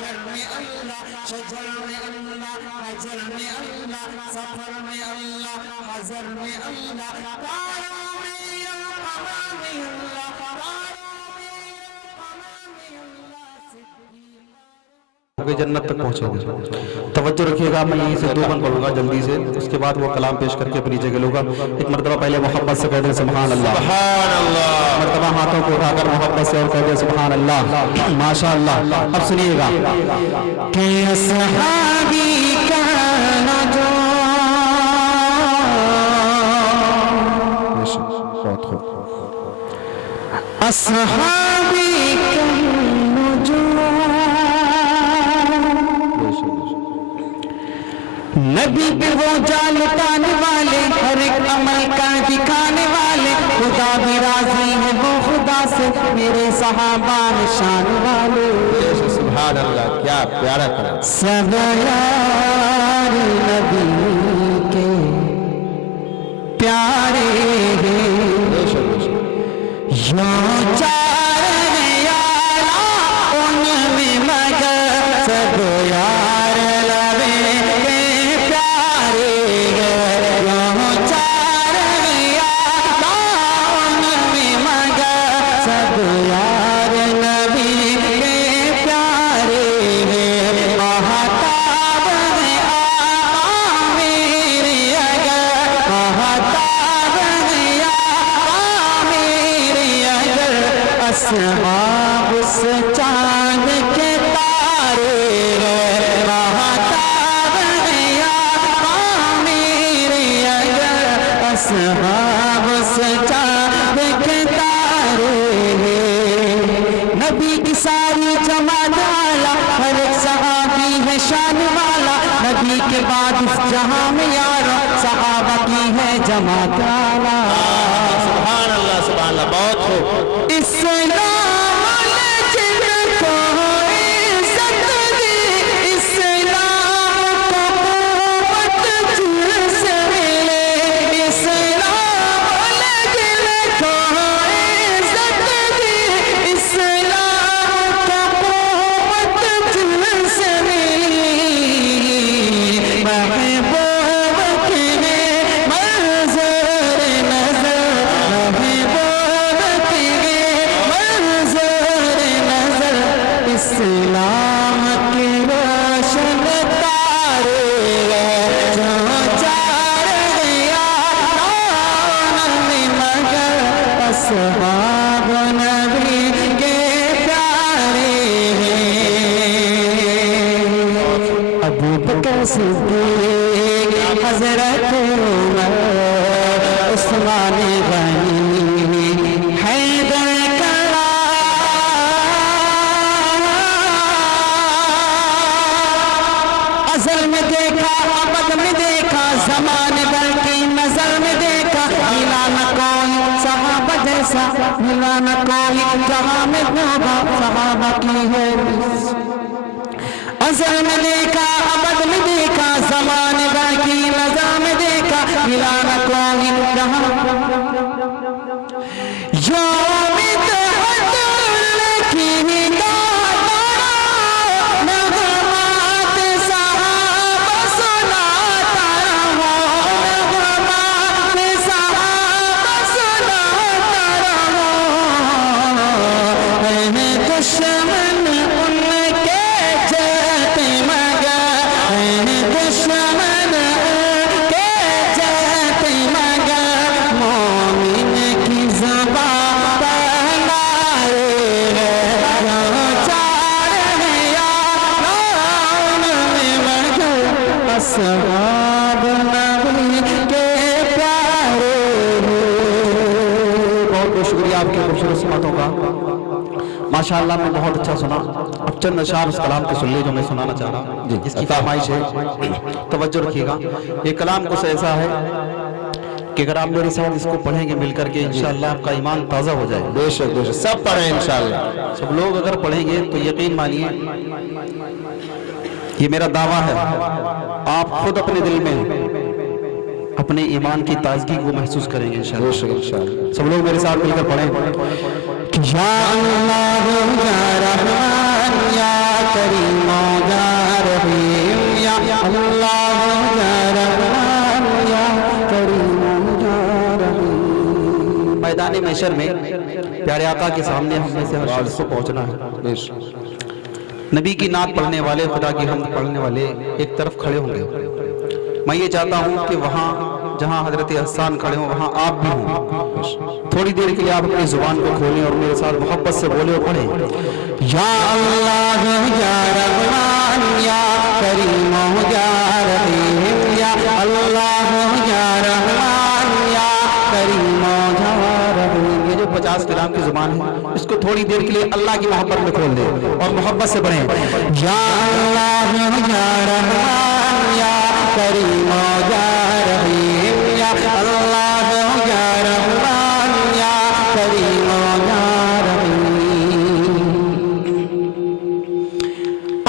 گھر میں اللہ، شجر میں اللہ، حجر میں اللہ، سفر میں اللہ، حضر میں اللہ، تاروں میں یا قمر میں اللہ، تاروں میں یا قمر میں اللہ، کہ جنت تک پہنچے گے۔ توجہ رکھیے گا، میں یہیں سے 2 بند پڑھوں گا جلدی سے، اس کے بعد وہ کلام پیش کر کے اپنی جگہ لوں گا۔ ایک مرتبہ پہلے محبت سے کہہ دیں سبحان اللہ، سبحان اللہ، مرتبہ ہاتھوں کو اٹھا کر محبت سے اور کہہ دیں سبحان اللہ، ماشاءاللہ۔ اب سنیے گا کہ اصحابی کا نجو بہت خوب، اصحابی کا نجو نبی پہ وہ جال اتارنے والے، ہر ایک عمل کا دکھانے والے، خدا بھی راضی ہے وہ خدا سے، میرے صحابہ شان والے، سبحان اللہ، کیا پیارا کلام۔ سب یار نبی کے پیارے ہیں، یوں چار یارا ان میں مگر سب یار نبی کے پیارے ہیں، یوں چار یارا ان میں مگر سب یار نبی کے پیارے ہیں، مہتاب ہے آقا میرے اگر، مہتاب ہے آقا میرے اگر، اصحاب اس چاند کے تارے ہیں، مہتاب ہے آقا میرے اگر، اصحاب اس چاند کے تارے ہیں، نبی کی ساری جماعت والا، ہر ایک صحابی ہے شان والا، نبی کے بعد اس جہاں میں یارا صحابہ کی ہے جماعت والا، سبحان اللہ، سبحان اللہ، بہت خوب۔ اسلام نے جن کو عزت دی، اسلام کو قوت جن سے ملے، اسلام نے جن کو عزت دی، اسلام کو قوت جن سے ملی، محبوب کے منظر نظر، محبوب کے منظر نظر، اسلام کے روشن تارے ہیں، جو چار یاران میں مگر اصحاب نبی کے پیارے ہیں، ابو بکر صدیق، حضرت عمر، عثمان غنی، حیدر ازل میں دیکھا، ابد میں دیکھا، زمان بھر کی نظر میں دیکھا، ملا نہ کوئی صحابہ جیسا، ملا نہ کوئی جہاں میں ہوگا صحابہ کی ہے، ازل میں دیکھا، ابد میں دیکھا، زمان بھر کی نظر میں دیکھا، ملا نہ کوئی جہاں، یوم تحدل کی نغمات صحابہ سناتا رہو، نغمات صحابہ سناتا رہو، اے دشمن ان کے جیتے مگر، اے دشمن ان کے جیتے مگر، مومن کی زبان پہنائے ہیں، یوں چار یاران میں مگر اصحاب نبی کے پیارے ہیں۔ بہت بہت شکریہ آپ کی خوبصورت سماعتوں کا، ماشاءاللہ میں بہت اچھا سنا۔ اب چند اشعار اس کلام کے سن لے جو میں سنانا چاہ رہا ہوں، جس کی فرمائش ہے، توجہ رکھیے گا۔ یہ کلام کچھ ایسا ہے کہ اگر آپ میرے ساتھ اس کو پڑھیں گے مل کر کے انشاءاللہ آپ کا ایمان تازہ ہو جائے، بے شک بے شک، سب پڑھیں انشاءاللہ۔ سب لوگ اگر پڑھیں گے تو یقین مانیے، یہ میرا دعویٰ ہے، آپ خود اپنے دل میں اپنے ایمان کی تازگی کو محسوس کریں گے انشاءاللہ۔ سب لوگ میرے ساتھ مل کر پڑھیں، یا اللہ یا رحمان یا کریم میدان محشر میں پیارے آقا کے سامنے ہم میں سے ہر شخص کو پہنچنا ہے. نبی کی نعت پڑھنے والے، خدا کی حمد پڑھنے والے ایک طرف کھڑے ہوں گے. میں یہ چاہتا ہوں کہ وہاں جہاں حضرت حسان کھڑے ہوں وہاں آپ بھی ہوں. تھوڑی دیر کے لیے آپ اپنی زبان کو کھولیں اور میرے ساتھ محبت سے بولے اور پڑھیں. یا اللہ یا رحمان یا کریم یا رحیم یا اللہ یا رحمان یا کریم یا رحیم. یہ جو 50 کلام کی زبان ہے اس کو تھوڑی دیر کے لیے اللہ کی محبت میں کھول دیں اور محبت سے پڑھیں. یا اللہ یا رحمان یا کریم یا رحیم یا اللہ یا رحمان یا کریم یا رحیم.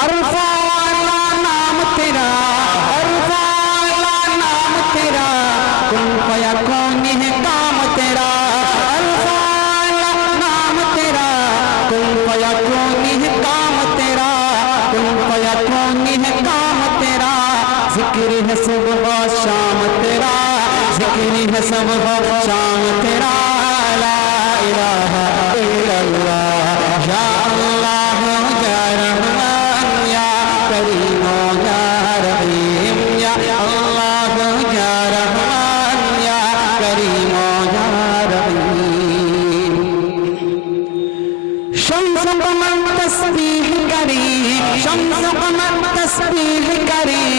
عرفہ والا نام تیرا، عرفہ والا نام تیرا، کن فیکون ہے کام تیرا. عرفہ والا نام تیرا، کن فیکون ہے کام تیرا، کن فیکون ہے کام تیرا. ذکر ہے صبح و شام تیرا، ذکر ہے صبح و شام تیرا. لا الہ الا اللہ یا اللہ یا رحمان یا کریم یا رحیم یا اللہ یا رحمان یا کریم یا رحیم. شمس قمر تسبیح کری، شمس قمر تسبیح کری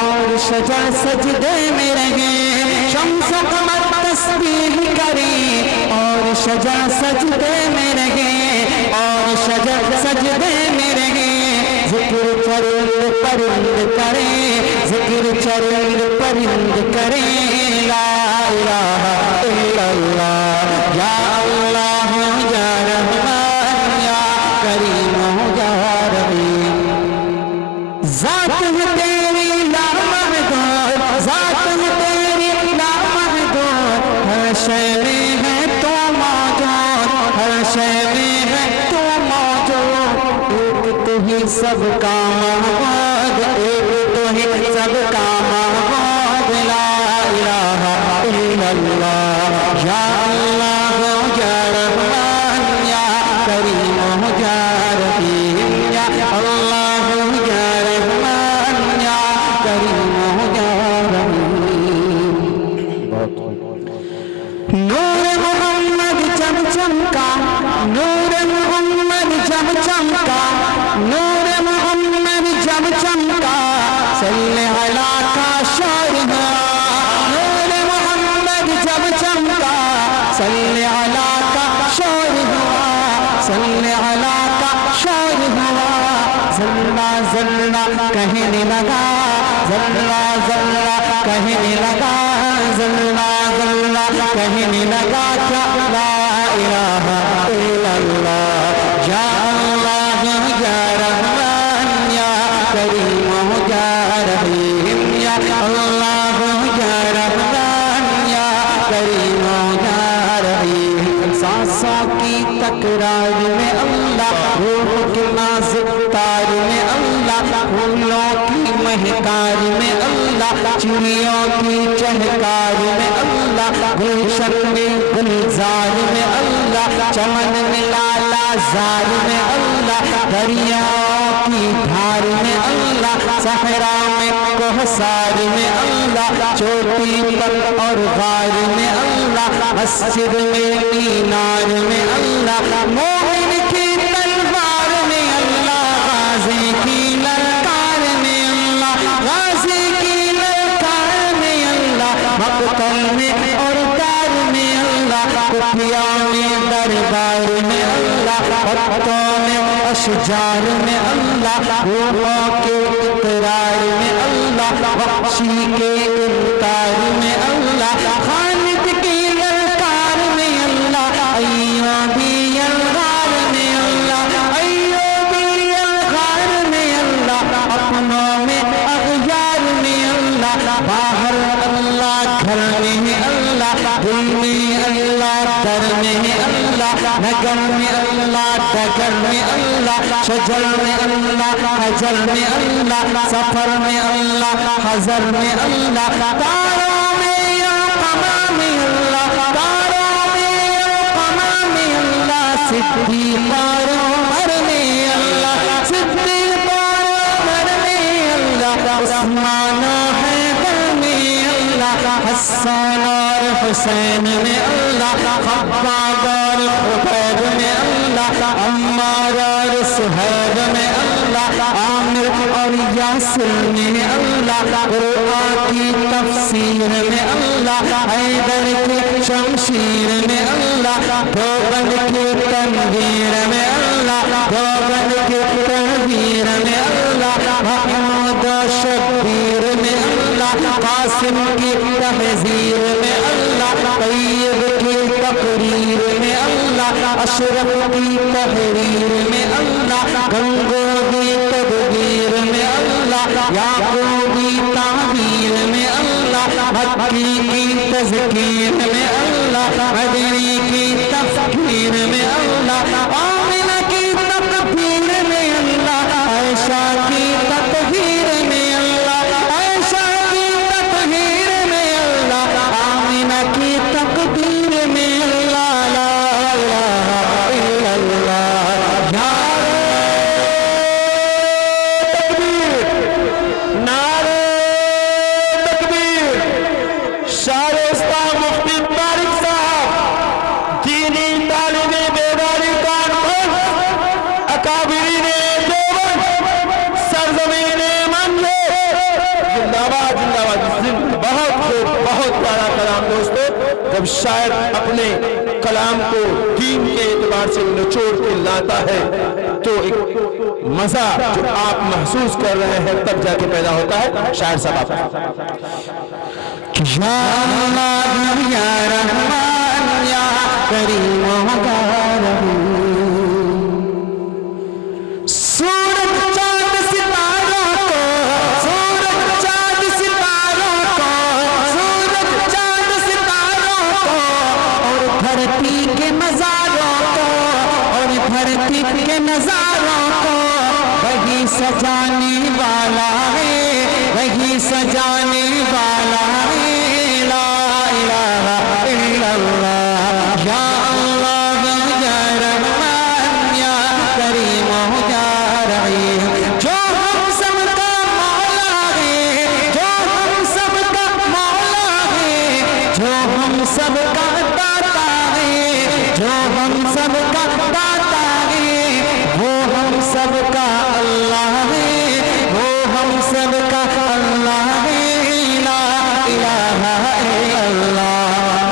اور شجر سجدے میں رہے. شمس قمر تسبیح کری اور شجر سجدے میں رہے، اور شجر سجدے میں رہے. ذکر چرند پرند کرے، ذکر چرند پرند کرے. لا الہ الا اللہ یا اللہ یا رحمان یا کریم یا رحیم. ذات ہے تیری لا محدود، ذات ہے تیری لا محدود، ہر شے میں ہے تو موجود، ہر شے میں ہے تو موجود. ایک تو ہی سب کا معبود، ایک تو ہی سب کا معبود. لا الہ الا اللہ یا اللہ یا رحمان یا کریم یا رحیم یا اللہ یا رحمان یا کریم یا رحیم. نور محمد جب چمکا، نور محمد جب چمکا، نور محمد جب چمکا، صلی علی کا شور ہوا. نور محمد جب چمکا، صلی علی کا شور ہوا، صلی علی کا شور ہوا. زلہ زلہ کہنے لگا، زلہ زلہ کہنے لگا، زلہ زلہ کہنے لگا. کیا لا الہ الا اللہ یا اللہ یا رحمان یا کریم یا رحیم یا اللہ یا رحمان یا کریم یا رحیم. سانسوں کی تکرار میں اللہ، روح کے نازک تار میں اللہ، پھولوں کی مہکار میں اللہ، چڑیوں کی چہکار میں اللہ، گلشن میں گلزار میں اللہ، چمن میں لالا زار میں اللہ، دریاؤں کی دھار میں اللہ، صحرا میں کوہسار میں اللہ، چوٹی پر اور غار میں اللہ، مسجد میں مینار میں اللہ، مومن کی تلوار میں اللہ، غازی کی للکار میں اللہ، غازی کی للکار میں اللہ، مقتل میں اور دار میں اللہ، کفیہ میں دربار میں اللہ، پتوں میں اشجار میں اللہ، روحوں کے اقرار میں اللہ، وحشی کے انکار میں اللہ، خالد کی للکار میں اللہ، ایوبی الغار میں اللہ، ایوبی الغار میں اللہ، اپنوں میں اغیار میں اللہ، باہر اللہ گھر میں اللہ، دل میں اللہ در میں اللہ، نگر میں اللہ ڈگر میں اللہ، شجر میں اللہ حجر میں اللہ، سفر میں اللہ حضر میں اللہ، تاروں میں یا قمر میں اللہ، تاروں میں یا صدیق اور عمر نے اللہ صدیق اور عمر نے اللہ عثمان و حیدر نے اللہ حسن اور حسین نے اللہ خباب اور خبیب نے اللہ عمار اور سہیب نے اللہ عامر اور یاسر نے اللہ قرآن کی تفسیر میں اللہ حیدر کی شمشیر میں اللہ دیوبند کی تنویر میں اللہ دیوبند کی تنویر میں اللہ محمود و شبیر میں اللہ قاسم کی تحذیر میں اللہ طیب کی تقریر میں اللہ اشرف کی تحریر میں اللہ گنگو کی تدبیر میں اللہ یعقوبی تعبیر میں اللہ مکی کی تذکیر میں اللہ مدنی کی تفکیر میں اللہ آمنہ کی تکبیر میں اللہ عائشہ کی تطہیر میں اللہ عائشہ کی تطہیر میں اللہ آمنہ کی تکبیر میں اللہ لا الہ الا اللہ نعرہ تکبیر شاعر اسلام مفتی طارق صاحب دینی تعلیم بیداری کانفرنس اکابرین دیوبند سرزمین منظر زندہ باد بہت خوب بہت پیارا کلام دوستو جب شاعر اپنے کلام کو دین کے اعتبار سے نچوڑ کے لاتا ہے تو ایک مزہ جو آپ محسوس کر رہے ہیں تب جا کے پیدا ہوتا ہے شاعر صاحب یا اللہ یا رحمان یا کریم و رحیم سورج چاند ستاروں کو سورج چاند ستاروں کو سورج چاند ستاروں کو اور دھرتی کے مزاروں کو اور دھرتی کے نظاروں کو وہی سجانے والا ہے وہی سجانے والا ہے لا الہ الا اللہ یا اللہ یا رحمان یا کریم یا رحیم جو ہم سب کا مولا ہے جو ہم سب کا مولا ہے جو ہم سب کا داتا ہے جو ہم سب کا داتا ہے وہ ہم سب کا اللہ ہے وہ ہم سب کا اللہ ہے لا الہ الا اللہ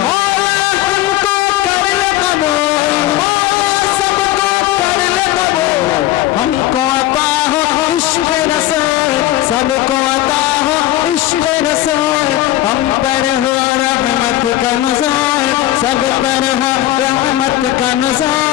مولا ہم کو کر لے قبول مولا سب کو کر لے قبول ہم کو عطا ہو عشق رسول سب کو عطا ہو عشق رسول ہم پر ہو رحمت کا نزول سب پر ہو رحمت کا نزول